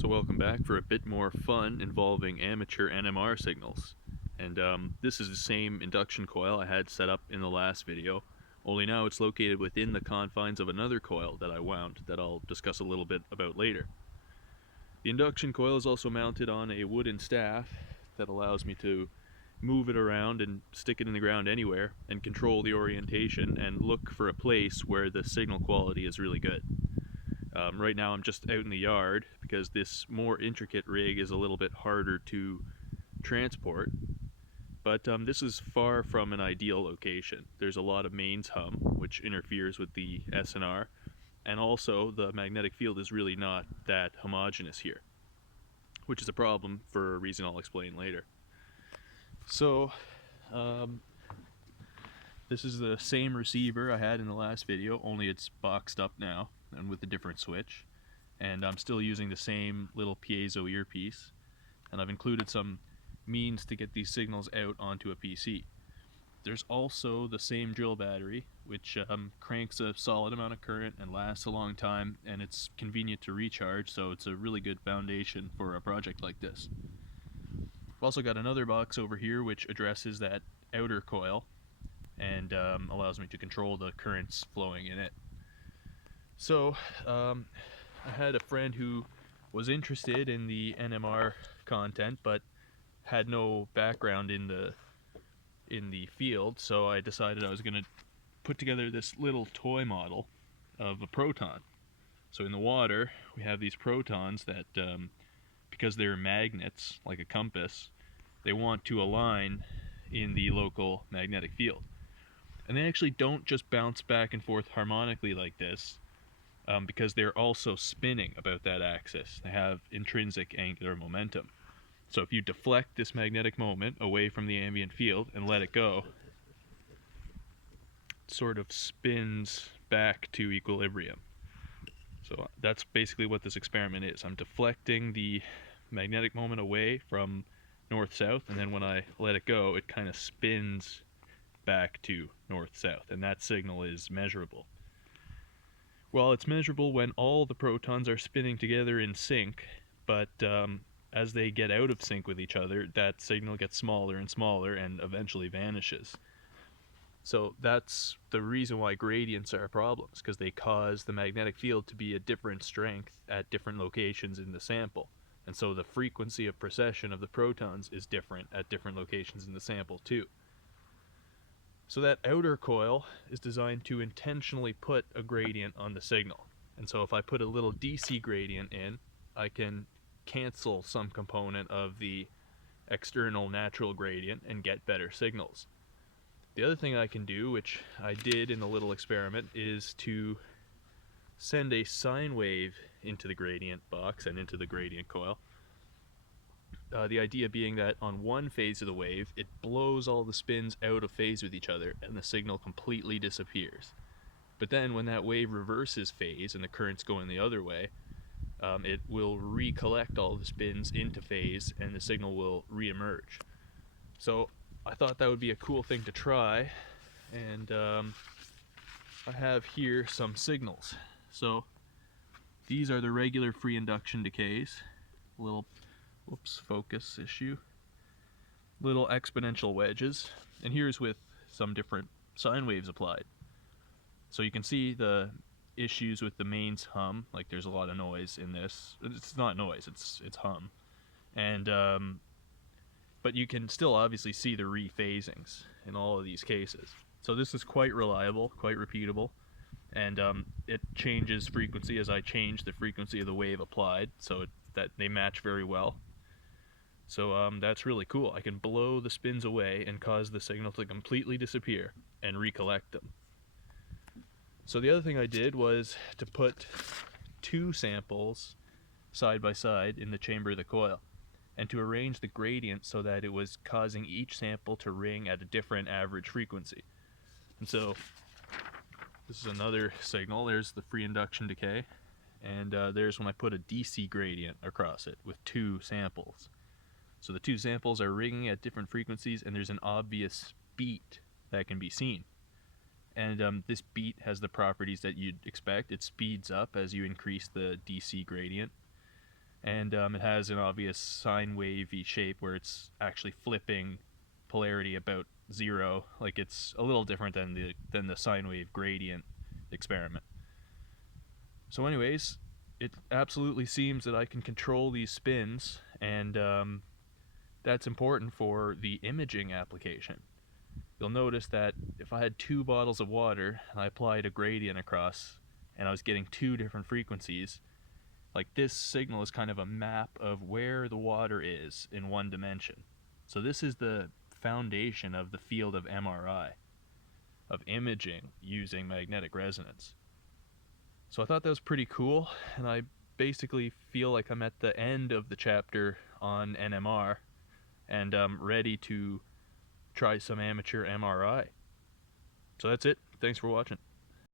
So welcome back for a bit more fun involving amateur NMR signals. And this is the same induction coil I had set up in the last video, only now it's located within the confines of another coil that I wound that I'll discuss a little bit about later. The induction coil is also mounted on a wooden staff that allows me to move it around and stick it in the ground anywhere and control the orientation and look for a place where the signal quality is really good. Right now I'm just out in the yard because this more intricate rig is a little bit harder to transport, but this is far from an ideal location. There's a lot of mains hum which interferes with the SNR, and also the magnetic field is really not that homogeneous here, which is a problem for a reason I'll explain later. So this is the same receiver I had in the last video, only it's boxed up now and with a different switch, and I'm still using the same little piezo earpiece, and I've included some means to get these signals out onto a PC. There's also the same drill battery, which cranks a solid amount of current and lasts a long time, and it's convenient to recharge, so it's a really good foundation for a project like this. I've also got another box over here which addresses that outer coil and allows me to control the currents flowing in it. So I had a friend who was interested in the NMR content but had no background in the field, so I decided I was going to put together this little toy model of a proton. So in the water we have these protons that because they're magnets like a compass, they want to align in the local magnetic field, and they actually don't just bounce back and forth harmonically like this, because they're also spinning about that axis. They have intrinsic angular momentum. So if you deflect this magnetic moment away from the ambient field and let it go, it sort of spins back to equilibrium. So that's basically what this experiment is. I'm deflecting the magnetic moment away from north-south, and then when I let it go, it kind of spins back to north-south, and that signal is measurable. Well, it's measurable when all the protons are spinning together in sync, but as they get out of sync with each other, that signal gets smaller and smaller and eventually vanishes. So that's the reason why gradients are problems, because they cause the magnetic field to be a different strength at different locations in the sample. And so the frequency of precession of the protons is different at different locations in the sample too. So that outer coil is designed to intentionally put a gradient on the signal. And so if I put a little DC gradient in, I can cancel some component of the external natural gradient and get better signals. The other thing I can do, which I did in the little experiment, is to send a sine wave into the gradient box and into the gradient coil. The idea being that on one phase of the wave, it blows all the spins out of phase with each other and the signal completely disappears. But then when that wave reverses phase and the current's going the other way, it will recollect all the spins into phase and the signal will re-emerge. So I thought that would be a cool thing to try, and I have here some signals. So these are the regular free induction decays, little focus issue, little exponential wedges, and here's with some different sine waves applied. So you can see the issues with the mains hum, like there's a lot of noise in this. It's not noise, it's hum, and but you can still obviously see the rephasings in all of these cases. So this is quite reliable, quite repeatable, and it changes frequency as I change the frequency of the wave applied, so that they match very well. So that's really cool. I can blow the spins away and cause the signal to completely disappear and recollect them. So the other thing I did was to put two samples side by side in the chamber of the coil, and to arrange the gradient so that it was causing each sample to ring at a different average frequency. And so this is another signal. There's the free induction decay, and there's when I put a DC gradient across it with two samples. So the two samples are ringing at different frequencies, and there's an obvious beat that can be seen. And this beat has the properties that you'd expect. It speeds up as you increase the DC gradient. and it has an obvious sine wavy shape where it's actually flipping polarity about 0. Like, it's a little different than the sine wave gradient experiment. So anyways, it absolutely seems that I can control these spins, and that's important for the imaging application. You'll notice that if I had 2 bottles of water and I applied a gradient across and I was getting 2 different frequencies, like, this signal is kind of a map of where the water is in one dimension. So this is the foundation of the field of MRI, of imaging using magnetic resonance. So I thought that was pretty cool, and I basically feel like I'm at the end of the chapter on NMR, and I'm ready to try some amateur MRI. So that's it. Thanks for watching.